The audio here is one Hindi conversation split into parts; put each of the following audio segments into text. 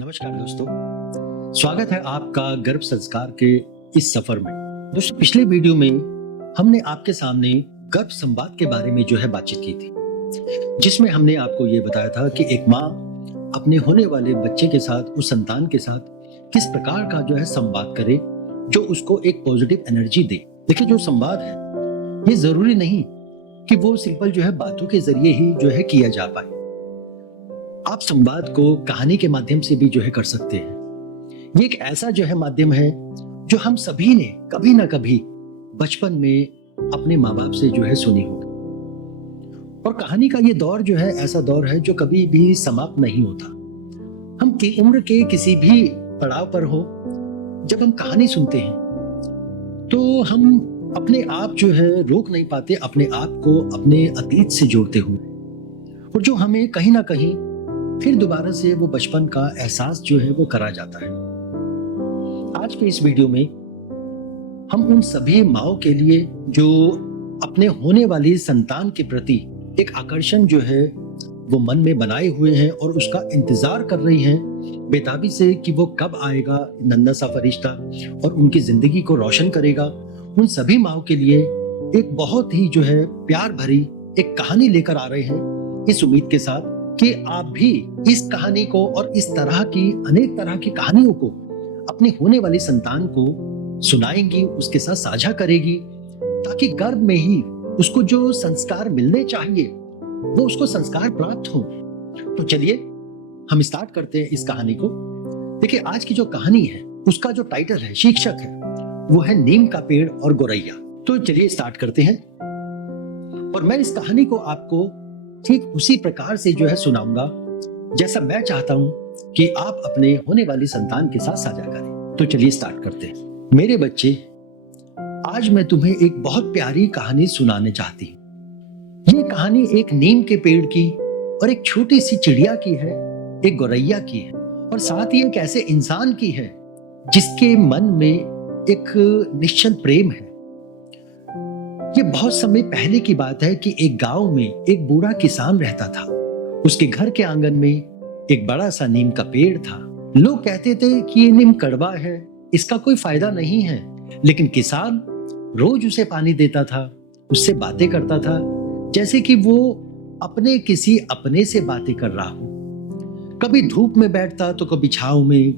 नमस्कार दोस्तों, स्वागत है आपका गर्भ संस्कार के इस सफर में। दोस्तों, पिछले वीडियो में हमने आपके सामने गर्भ संवाद के बारे में बातचीत की थी, जिसमें हमने आपको ये बताया था कि एक माँ अपने होने वाले बच्चे के साथ, उस संतान के साथ किस प्रकार का संवाद करे जो उसको एक पॉजिटिव एनर्जी दे। देखिए, जो संवाद है ये जरूरी नहीं कि वो सिंपल बातों के जरिए ही किया जा पाए। आप संवाद को कहानी के माध्यम से भी कर सकते हैं। ये एक ऐसा माध्यम है जो हम सभी ने कभी ना कभी बचपन में अपने माँ बाप से सुनी होगी। और कहानी का ये दौर ऐसा दौर है जो कभी भी समाप्त नहीं होता। हम की उम्र के किसी भी पड़ाव पर हो, जब हम कहानी सुनते हैं तो हम अपने आप रोक नहीं पाते अपने आप को अपने अतीत से जोड़ते हुए, और जो हमें कहीं ना कहीं फिर दोबारा से वो बचपन का एहसास वो करा जाता है। आज के इस वीडियो में हम उन सभी माँओं के लिए जो अपने होने वाली संतान के प्रति एक आकर्षण वो मन में बनाए हुए हैं और उसका इंतजार कर रही हैं बेताबी से कि वो कब आएगा नन्हा सा फरिश्ता और उनकी जिंदगी को रोशन करेगा, उन सभी माँओं के लिए एक बहुत ही प्यार भरी एक कहानी लेकर आ रहे हैं, इस उम्मीद के साथ कि आप भी इस कहानी को और इस तरह की अनेक तरह की कहानियों को अपने होने वाली संतान को सुनाएंगी, उसके साथ साझा करेगी, ताकि गर्भ में ही उसको जो संस्कार मिलने चाहिए वो उसको संस्कार प्राप्त हो। तो चलिए हम स्टार्ट करते हैं इस कहानी को। देखिए, आज की जो कहानी है उसका जो टाइटल है, शीर्षक है, वो है नीम का पेड़ और गौरैया। तो चलिए स्टार्ट करते हैं, और मैं इस कहानी को आपको ठीक उसी प्रकार से सुनाऊंगा जैसा मैं चाहता हूं कि आप अपने होने वाली संतान के साथ साझा करें। तो चलिए स्टार्ट करते हैं। मेरे बच्चे, आज मैं तुम्हें एक बहुत प्यारी कहानी सुनाने चाहती हूँ। ये कहानी एक नीम के पेड़ की और एक छोटी सी चिड़िया की है, एक गौरैया की है, और साथ ही एक ऐसे इंसान की है जिसके मन में एक निश्चल प्रेम है। ये बहुत समय पहले की बात है कि एक गांव में एक बूढ़ा किसान रहता था। उसके घर के आंगन में एक बड़ा सा नीम का पेड़ था। लोग कहते थे कि ये नीम कड़वा है, इसका कोई फायदा नहीं है, लेकिन किसान रोज उसे पानी देता था, उससे बातें करता था, जैसे कि वो अपने किसी अपने से बातें कर रहा हो। कभी धूप में बैठता तो कभी छांव में,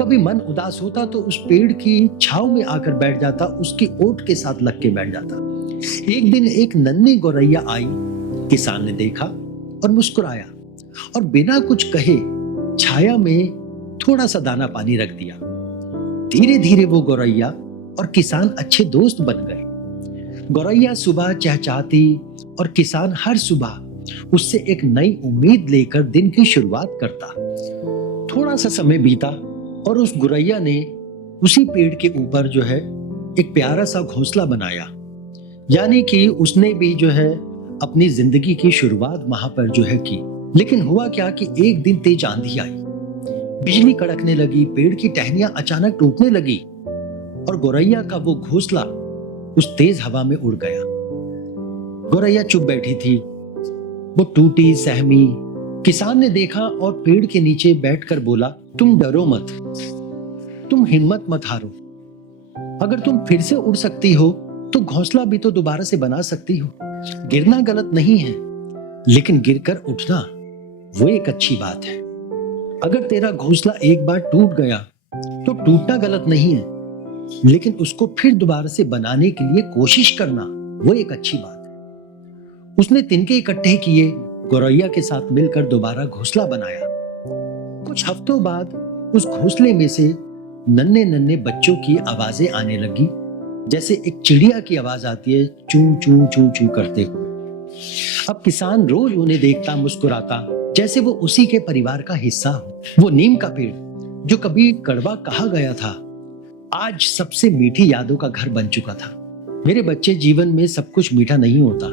कभी मन उदास होता तो उस पेड़ की छांव में आकर बैठ जाता, उसकी ओट के साथ लग के बैठ जाता। एक दिन एक नन्ही गौरैया आई। किसान ने देखा और मुस्कुराया और बिना कुछ कहे छाया में थोड़ा सा दाना पानी रख दिया। धीरे धीरे वो गौरैया और किसान अच्छे दोस्त बन गए। गौरैया सुबह चहचहाती और किसान हर सुबह उससे एक नई उम्मीद लेकर दिन की शुरुआत करता। थोड़ा सा समय बीता और उस गौरैया ने उसी पेड़ के ऊपर एक प्यारा सा घोंसला बनाया, यानी कि उसने भी अपनी जिंदगी की शुरुआत वहां पर की। लेकिन हुआ क्या कि एक दिन तेज आंधी आई, बिजली कड़कने लगी, पेड़ की टहनियां अचानक टूटने लगी और गौरैया का वो घोंसला उस तेज हवा में उड़ गया। गौरैया चुप बैठी थी, वो टूटी सहमी। किसान ने देखा और पेड़ के नीचे बैठकर बोला, तुम डरो मत, तुम हिम्मत मत हारो। अगर तुम फिर से उड़ सकती हो तो घोंसला भी तो दोबारा से बना सकती हो। गिरना गलत नहीं है, लेकिन गिरकर उठना वो एक अच्छी बात है। अगर तेरा घोंसला एक बार टूट गया तो टूटना गलत नहीं है, लेकिन उसको फिर दोबारा से बनाने के लिए कोशिश करना वो एक अच्छी बात है। उसने तिनके इकट्ठे किए, गौरैया के साथ मिलकर दोबारा घोंसला बनाया। कुछ हफ्तों बाद उस घोंसले में से नन्हे नन्हे बच्चों की आवाजें आने लगी, जैसे एक चिड़िया की आवाज आती है, चू चू चू चू करते हुए। अब किसान रोज उन्हें देखता, मुस्कुराता, जैसे वो उसी के परिवार का हिस्सा हो। वो नीम का पेड़ जो कभी कड़वा कहा गया था, आज सबसे मीठी यादों का घर बन चुका था। मेरे बच्चे, जीवन में सब कुछ मीठा नहीं होता।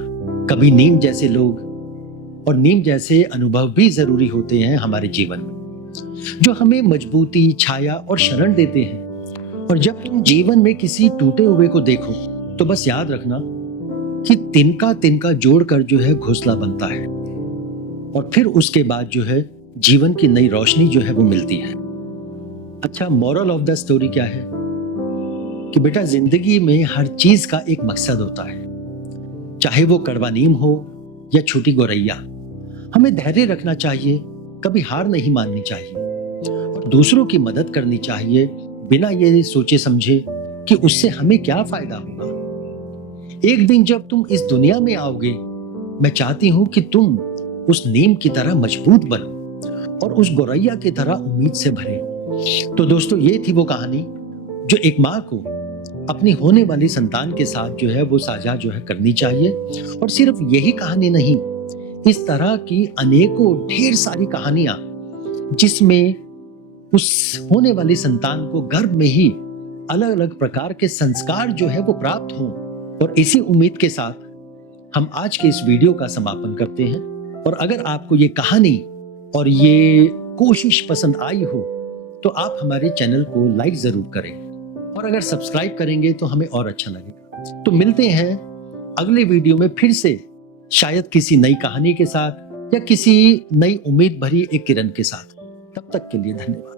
कभी नीम जैसे लोग और नीम जैसे अनुभव भी जरूरी होते हैं हमारे जीवन में, जो हमें मजबूती, छाया और शरण देते हैं। और जब तुम जीवन में किसी टूटे हुए को देखो तो बस याद रखना कि तिनका तिनका जोड़कर घोंसला बनता है, और फिर उसके बाद जीवन की नई रोशनी जो है वो मिलती है। अच्छा, मोरल ऑफ द स्टोरी क्या है कि बेटा, जिंदगी में हर चीज का एक मकसद होता है, चाहे वो कड़वा नीम हो या छोटी गोरैया। हमें धैर्य रखना चाहिए, कभी हार नहीं माननी चाहिए और दूसरों की मदद करनी चाहिए बिना ये सोचे समझे कि उससे हमें क्या फायदा होगा। एक दिन जब तुम इस दुनिया में आओगे, मैं चाहती हूं कि तुम उस नीम की तरह मजबूत बनो और उस गोरैया की तरह उम्मीद से भरे हो। तो दोस्तों, ये थी वो कहानी जो एक माँ को अपनी होने वाली संतान के साथ जो है वो साझा जो है करनी चाहिए। और सिर्फ यही कहानी नहीं, इस तरह की अनेकों ढेर सारी कहानियां जिसमें उस होने वाली संतान को गर्भ में ही अलग अलग प्रकार के संस्कार जो है वो प्राप्त हों। और इसी उम्मीद के साथ हम आज के इस वीडियो का समापन करते हैं। और अगर आपको ये कहानी और ये कोशिश पसंद आई हो तो आप हमारे चैनल को लाइक जरूर करें और अगर सब्सक्राइब करेंगे तो हमें और अच्छा लगेगा। तो मिलते हैं अगले वीडियो में फिर से, शायद किसी नई कहानी के साथ या किसी नई उम्मीद भरी एक किरण के साथ। तब तक के लिए धन्यवाद।